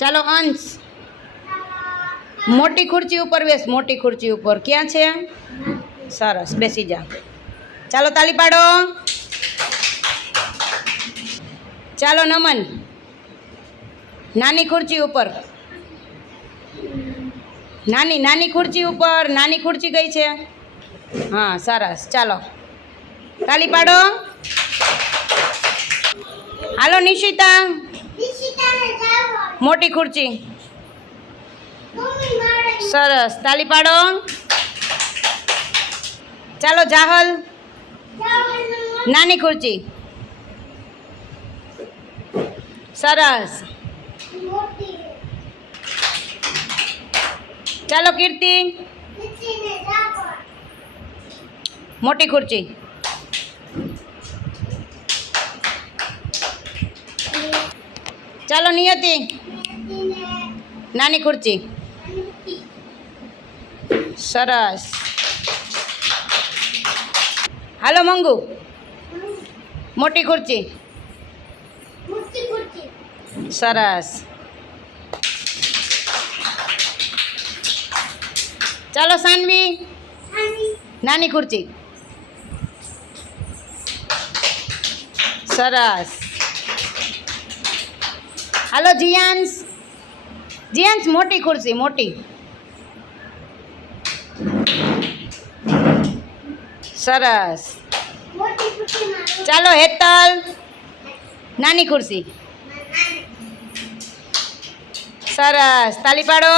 ચાલો અંશ, મોટી ખુરચી ઉપર બેસ. મોટી ખુરચી ઉપર ક્યાં છે? સરસ, બેસી જા. ચાલો તાલી પાડો. ચાલો નમન, નાની ખુરચી ઉપર. નાની ખુરચી ઉપર. નાની ખુરચી કઈ છે? હા સરસ. ચાલો તાલી પાડો. હાલો નિશિતા, મોટી ખુરચી. સરસ, તાલી પાડો. ચાલો જાહલ, નાની ખુરચી. સરસ. ચાલો કીર્તિ, મોટી ખુરચી. ચાલો નિયતિ, નાની ખુરચી. સરસ. હાલો મંગુ, મોટી ખુરચી. સરસ. ચાલો સાનવી, નાની ખુરચી. સરસ. હાલો જીયાંશ, જીયાંશ મોટી ખુરશી. મોટી. સરસ. ચાલો હેતલ, નાની ખુરશી. સરસ, તાલી પાડો.